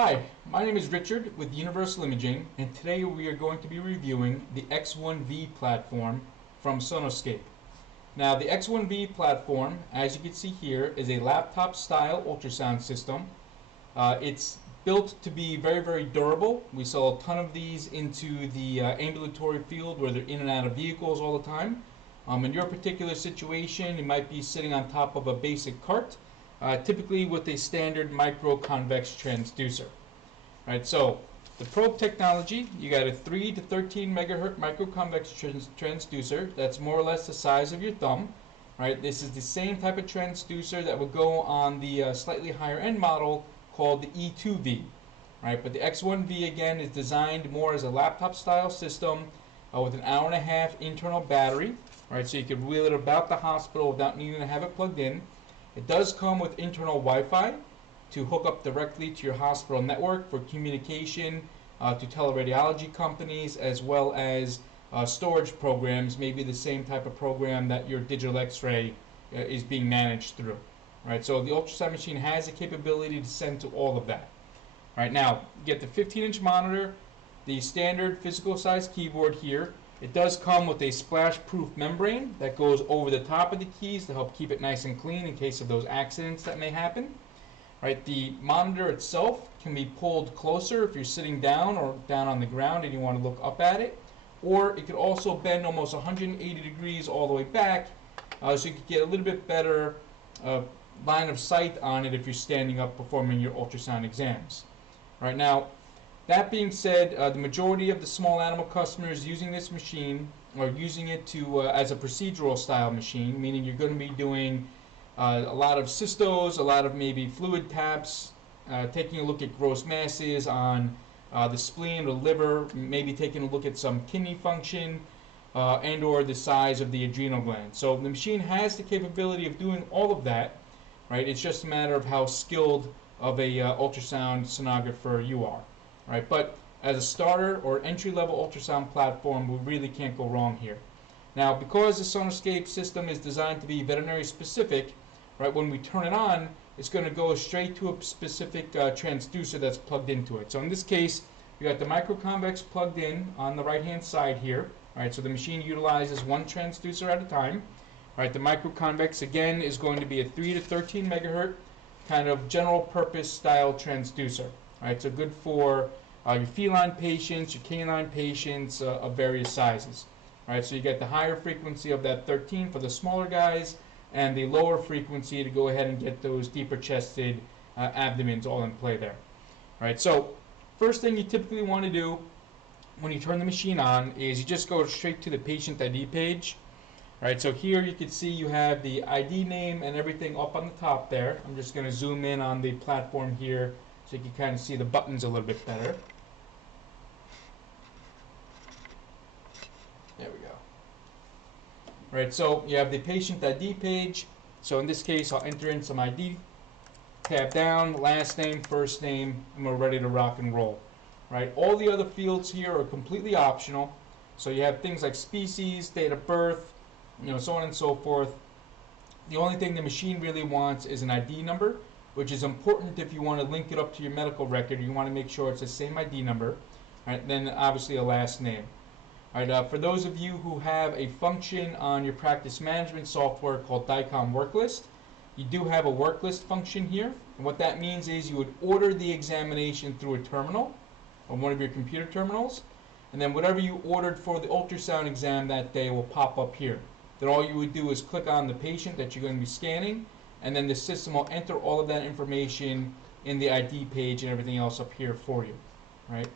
Hi, my name is Richard with Universal Imaging, and today we are going to be reviewing the X1V platform from Sonoscape. Now, the X1V platform, as you can see here, is a laptop-style ultrasound system. It's built to be very, very durable. We sell a ton of these into the ambulatory field where they're in and out of vehicles all the time. In your particular situation, you might be sitting on top of a basic cart, typically with a standard micro-convex transducer. Right, so the probe technology, you got a 3 to 13 megahertz micro-convex transducer that's more or less the size of your thumb. Right, this is the same type of transducer that would go on the slightly higher end model called the E2V. Right, but the X1V again is designed more as a laptop style system with an hour-and-a-half internal battery. Right, so you could wheel it about the hospital without needing to have it plugged in. It does come with internal Wi-Fi to hook up directly to your hospital network for communication to teleradiology companies, as well as storage programs, maybe the same type of program that your digital x-ray is being managed through. Right, so the ultrasound machine has the capability to send to all of that. Right, now, you get the 15-inch monitor, the standard physical size keyboard here. It does come with a splash-proof membrane that goes over the top of the keys to help keep it nice and clean in case of those accidents that may happen. Right, the monitor itself can be pulled closer if you're sitting down or down on the ground and you want to look up at it, or it could also bend almost 180 degrees all the way back, so you could get a little bit better line of sight on it if you're standing up performing your ultrasound exams. Right, now, that being said, the majority of the small animal customers using this machine are using it to as a procedural style machine, meaning you're going to be doing a lot of cystos, a lot of maybe fluid taps, taking a look at gross masses on the spleen or liver, maybe taking a look at some kidney function and or the size of the adrenal gland. So the machine has the capability of doing all of that. Right? It's just a matter of how skilled of a ultrasound sonographer you are. Right? But as a starter or entry-level ultrasound platform, we really can't go wrong here. Now, because the Sonoscape system is designed to be veterinary specific, right, when we turn it on, it's going to go straight to a specific transducer that's plugged into it. So in this case, we got the microconvex plugged in on the right-hand side here. Right, so the machine utilizes one transducer at a time. Right, the microconvex again is going to be a 3 to 13 megahertz kind of general purpose style transducer. Right, so good for your feline patients, your canine patients of various sizes. Right, so you get the higher frequency of that 13 for the smaller guys, and the lower frequency to go ahead and get those deeper chested abdomens all in play there. Right, so first thing you typically want to do when you turn the machine on is you just go straight to the patient ID page. Right, so here you can see you have the ID name and everything up on the top there. I'm just going to zoom in on the platform here so you can kind of see the buttons a little bit better. There we go. Right, so you have the patient ID page. So in this case, I'll enter in some ID, tab down, last name, first name, and we're ready to rock and roll. Right, all the other fields here are completely optional. So you have things like species, date of birth, so on and so forth. The only thing the machine really wants is an ID number, which is important if you want to link it up to your medical record. You want to make sure it's the same ID number. Right, then obviously a last name. All right, for those of you who have a function on your practice management software called DICOM Worklist, you do have a worklist function here. And what that means is you would order the examination through a terminal or one of your computer terminals, and then whatever you ordered for the ultrasound exam that day will pop up here. Then all you would do is click on the patient that you're going to be scanning, and then the system will enter all of that information in the ID page and everything else up here for you. Right?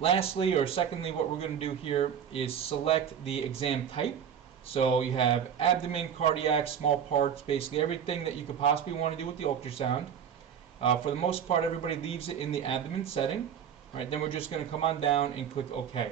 Lastly, or secondly, what we're going to do here is select the exam type. So you have abdomen, cardiac, small parts, basically everything that you could possibly want to do with the ultrasound. For the most part, everybody leaves it in the abdomen setting. Right, then we're just going to come on down and click OK.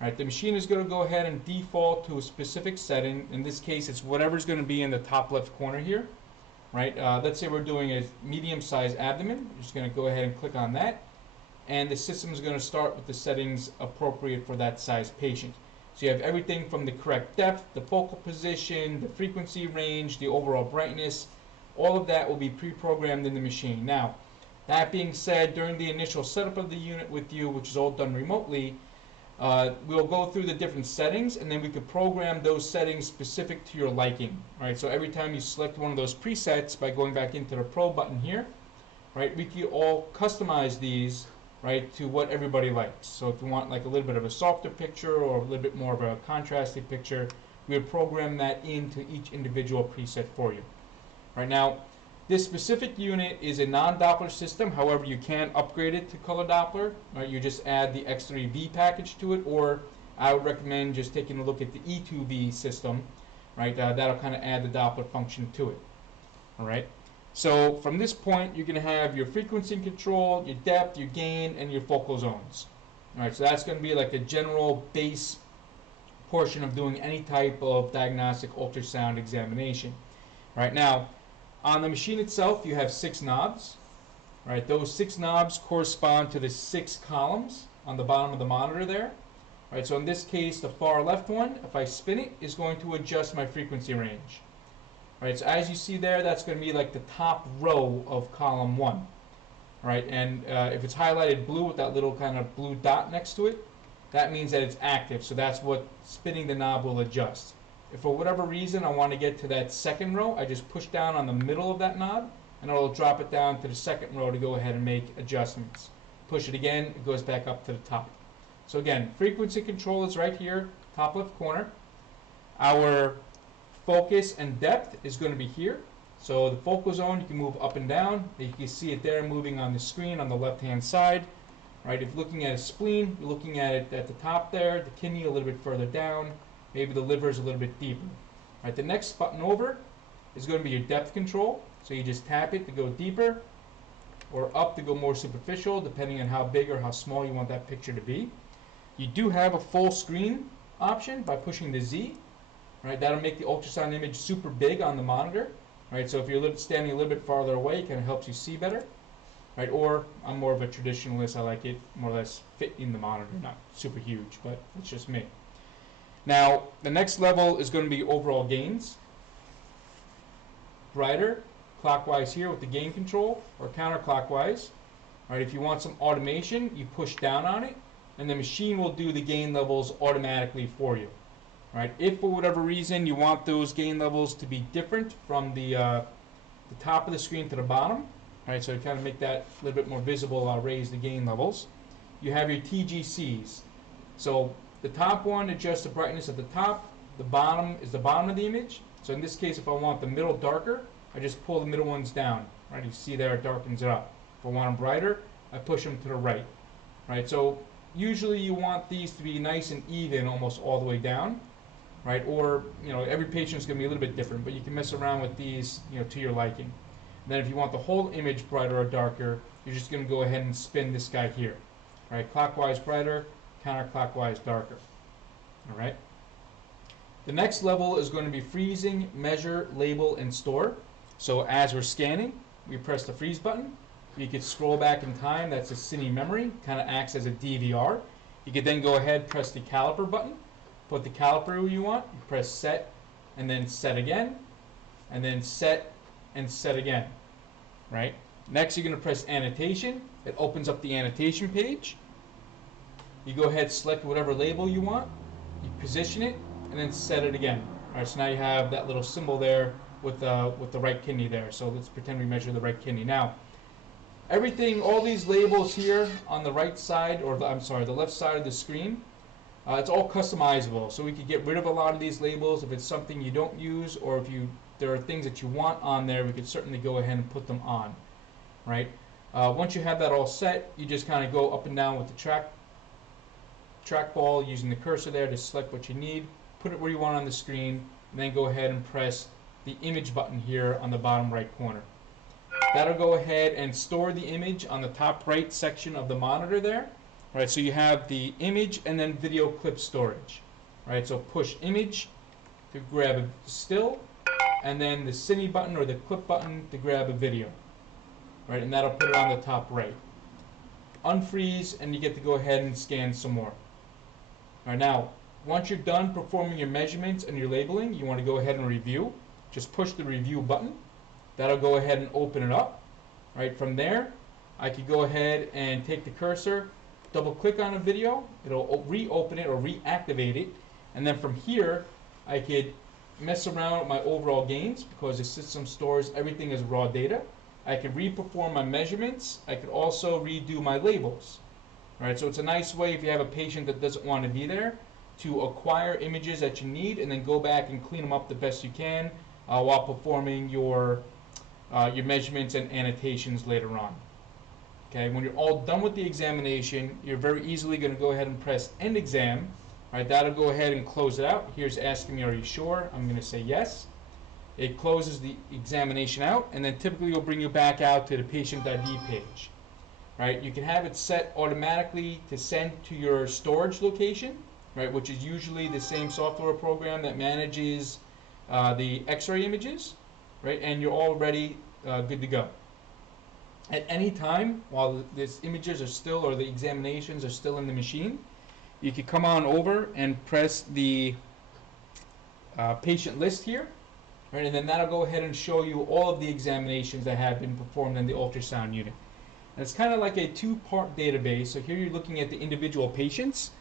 Right, the machine is going to go ahead and default to a specific setting. In this case, it's whatever's going to be in the top left corner here. Right, let's say we're doing a medium-sized abdomen. We're just going to go ahead and click on that. And the system is going to start with the settings appropriate for that size patient. So you have everything from the correct depth, the focal position, the frequency range, the overall brightness. All of that will be pre-programmed in the machine. Now, That being said, during the initial setup of the unit with you, which is all done remotely, we'll go through the different settings, and then we could program those settings specific to your liking. Right? So every time you select one of those presets by going back into the Pro button here, right, we can all customize these, right, to what everybody likes. So if you want like a little bit of a softer picture or a little bit more of a contrasted picture, we would program that into each individual preset for you. Right now, this specific unit is a non-Doppler system. However, you can upgrade it to color Doppler. Right? You just add the X3V package to it, or I would recommend just taking a look at the E2V system. Right? That'll kind of add the Doppler function to it. All right. So from this point, you're going to have your frequency control, your depth, your gain, and your focal zones. All right. So that's going to be like a general base portion of doing any type of diagnostic ultrasound examination. Right now, on the machine itself, you have 6 knobs. Right, those 6 knobs correspond to the 6 columns on the bottom of the monitor there. Right, so in this case, the far left one, if I spin it, is going to adjust my frequency range. Right, so as you see there, that's going to be like the top row of column 1. Right, and if it's highlighted blue with that little kind of blue dot next to it, that means that it's active. So that's what spinning the knob will adjust. If for whatever reason I want to get to that second row, I just push down on the middle of that knob, and it'll drop it down to the second row to go ahead and make adjustments. Push it again, it goes back up to the top. So again, frequency control is right here, top left corner. Our focus and depth is going to be here. So the focal zone, you can move up and down. You can see it there moving on the screen on the left-hand side. Right, if looking at a spleen, you're looking at it at the top there, the kidney a little bit further down. Maybe the liver is a little bit deeper. Right, the next button over is going to be your depth control. So you just tap it to go deeper, or up to go more superficial, depending on how big or how small you want that picture to be. You do have a full screen option by pushing the Z. Right, that'll make the ultrasound image super big on the monitor. Right, so if you're standing a little bit farther away, it kind of helps you see better. Right, or I'm more of a traditionalist. I like it more or less fit in the monitor, not super huge, but it's just me. Now, the next level is going to be overall gains. Brighter, clockwise here with the gain control, or counterclockwise. Right, if you want some automation, you push down on it, and the machine will do the gain levels automatically for you. Right, if for whatever reason you want those gain levels to be different from the top of the screen to the bottom, right, so to kind of make that a little bit more visible, I'll raise the gain levels. You have your TGCs. So the top one adjusts the brightness at the top. The bottom is the bottom of the image. So in this case, if I want the middle darker, I just pull the middle ones down. Right, you see there it darkens it up. If I want them brighter, I push them to the right. Right, so usually you want these to be nice and even almost all the way down. Right, or every patient is going to be a little bit different, but you can mess around with these to your liking. And then if you want the whole image brighter or darker, you're just going to go ahead and spin this guy here. Right, clockwise brighter, counterclockwise darker. All right. The next level is going to be freezing, measure, label, and store. So as we're scanning, we press the freeze button. You could scroll back in time. That's a cine memory. Kind of acts as a DVR. You could then go ahead, press the caliper button. Put the caliper you want. You press set, and then set again, and then set and set again. Right. Next, you're going to press annotation. It opens up the annotation page. You go ahead, select whatever label you want. You position it, and then set it again. All right. So now you have that little symbol there with the right kidney there. So let's pretend we measure the right kidney. Now, everything, all these labels here on the right side, or the left side of the screen, it's all customizable. So we could get rid of a lot of these labels if it's something you don't use, or if there are things that you want on there, we could certainly go ahead and put them on. Right. Once you have that all set, you just kind of go up and down with the trackball using the cursor there to select what you need, put it where you want on the screen, and then go ahead and press the image button here on the bottom right corner. That'll go ahead and store the image on the top right section of the monitor there. Right, so you have the image and then video clip storage. Right, so push image to grab a still, and then the cine button or the clip button to grab a video. Right, and that'll put it on the top right. Unfreeze, and you get to go ahead and scan some more. All right, now, once you're done performing your measurements and your labeling, you want to go ahead and review. Just push the review button. That'll go ahead and open it up. Right, from there, I could go ahead and take the cursor, double click on a video, it'll reopen it or reactivate it, and then from here I could mess around with my overall gains because the system stores everything as raw data. I could reperform my measurements. I could also redo my labels. All right, so it's a nice way if you have a patient that doesn't want to be there to acquire images that you need and then go back and clean them up the best you can while performing your measurements and annotations later on. Okay, when you're all done with the examination, you're very easily going to go ahead and press End Exam. All right, that'll go ahead and close it out. Here's asking me, are you sure? I'm going to say yes. It closes the examination out, and then typically will bring you back out to the patient ID page. Right, you can have it set automatically to send to your storage location, right, which is usually the same software program that manages the X-ray images, right, and you're already good to go. At any time, while these images are still, or the examinations are still in the machine, you can come on over and press the patient list here, right, and then that'll go ahead and show you all of the examinations that have been performed in the ultrasound unit. And it's kind of like a two-part database. So here you're looking at the individual patients.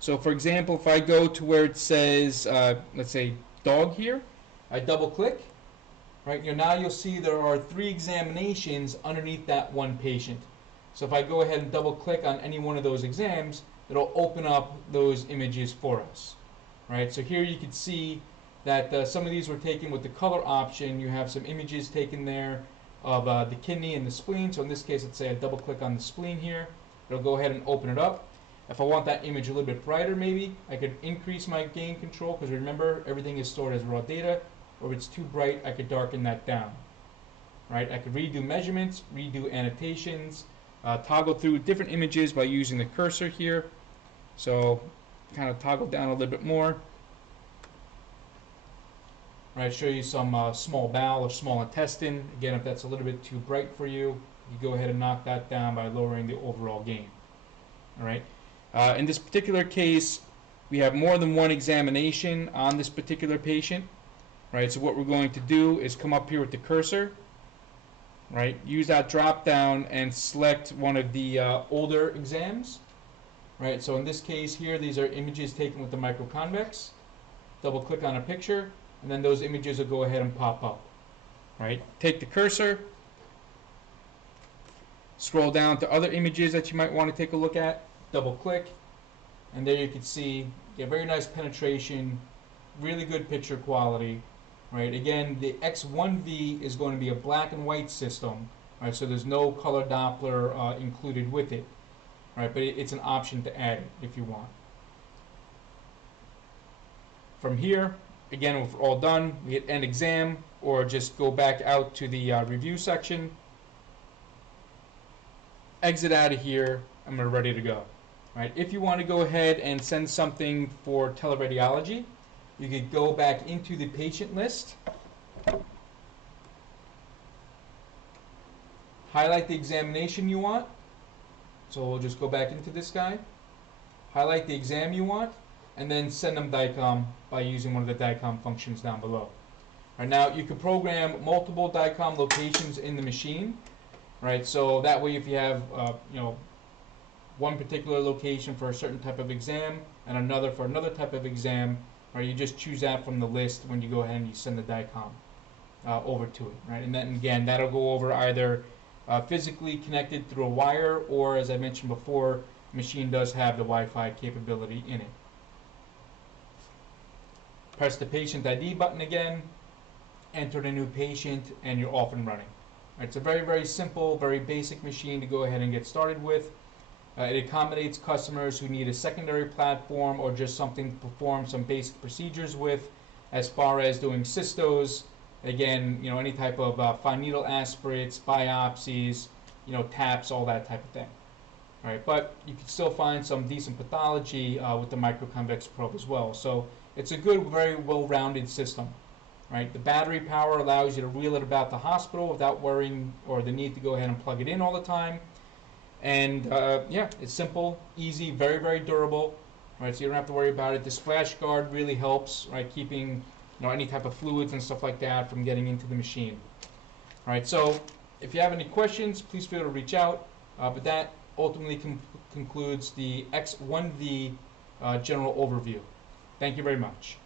So for example, if I go to where it says, let's say dog here, I double click, right? Now you'll see there are 3 examinations underneath that one patient. So if I go ahead and double click on any one of those exams, it'll open up those images for us, right? So here you can see that some of these were taken with the color option. You have some images taken there of the kidney and the spleen. So in this case, let's say I double click on the spleen here. It'll go ahead and open it up. If I want that image a little bit brighter, maybe I could increase my gain control, because remember, everything is stored as raw data. Or if it's too bright, I could darken that down. Right? I could redo measurements, redo annotations, toggle through different images by using the cursor here. So kind of toggle down a little bit more. Right, show you some small bowel or small intestine. Again, if that's a little bit too bright for you, you go ahead and knock that down by lowering the overall gain. All right. In this particular case, we have more than one examination on this particular patient. Right. So what we're going to do is come up here with the cursor. Right. Use that drop down and select one of the older exams. Right. So in this case here, these are images taken with the microconvex. Double click on a picture, and then those images will go ahead and pop up. Right? Take the cursor, scroll down to other images that you might want to take a look at, double click, and there you can see very nice penetration, really good picture quality. Right? Again, the X1V is going to be a black and white system, right? So there's no color Doppler included with it. Right? But it's an option to add it if you want. From here, again, if we're all done, we hit End Exam, or just go back out to the review section. Exit out of here, and we're ready to go. Right? If you want to go ahead and send something for teleradiology, you could go back into the patient list, highlight the examination you want. So we'll just go back into this guy, highlight the exam you want, and then send them DICOM by using one of the DICOM functions down below. Right, now you can program multiple DICOM locations in the machine, right? So that way, if you have one particular location for a certain type of exam and another for another type of exam, right? You just choose that from the list when you go ahead and you send the DICOM over to it, right? And then again, that'll go over either physically connected through a wire, or as I mentioned before, the machine does have the Wi-Fi capability in it. Press the patient ID button again, enter the new patient, and you're off and running. Right, it's a very, very simple, very basic machine to go ahead and get started with. It accommodates customers who need a secondary platform or just something to perform some basic procedures with, as far as doing cystos, again, any type of fine needle aspirates, biopsies, taps, all that type of thing. All right, but you can still find some decent pathology with the microconvex probe as well. So it's a good, very well-rounded system. Right? The battery power allows you to wheel it about the hospital without worrying or the need to go ahead and plug it in all the time. And yeah, it's simple, easy, very, very durable. Right? So you don't have to worry about it. The splash guard really helps, right? Keeping any type of fluids and stuff like that from getting into the machine. All right, so if you have any questions, please feel free to reach out. But that ultimately concludes the X1V general overview. Thank you very much.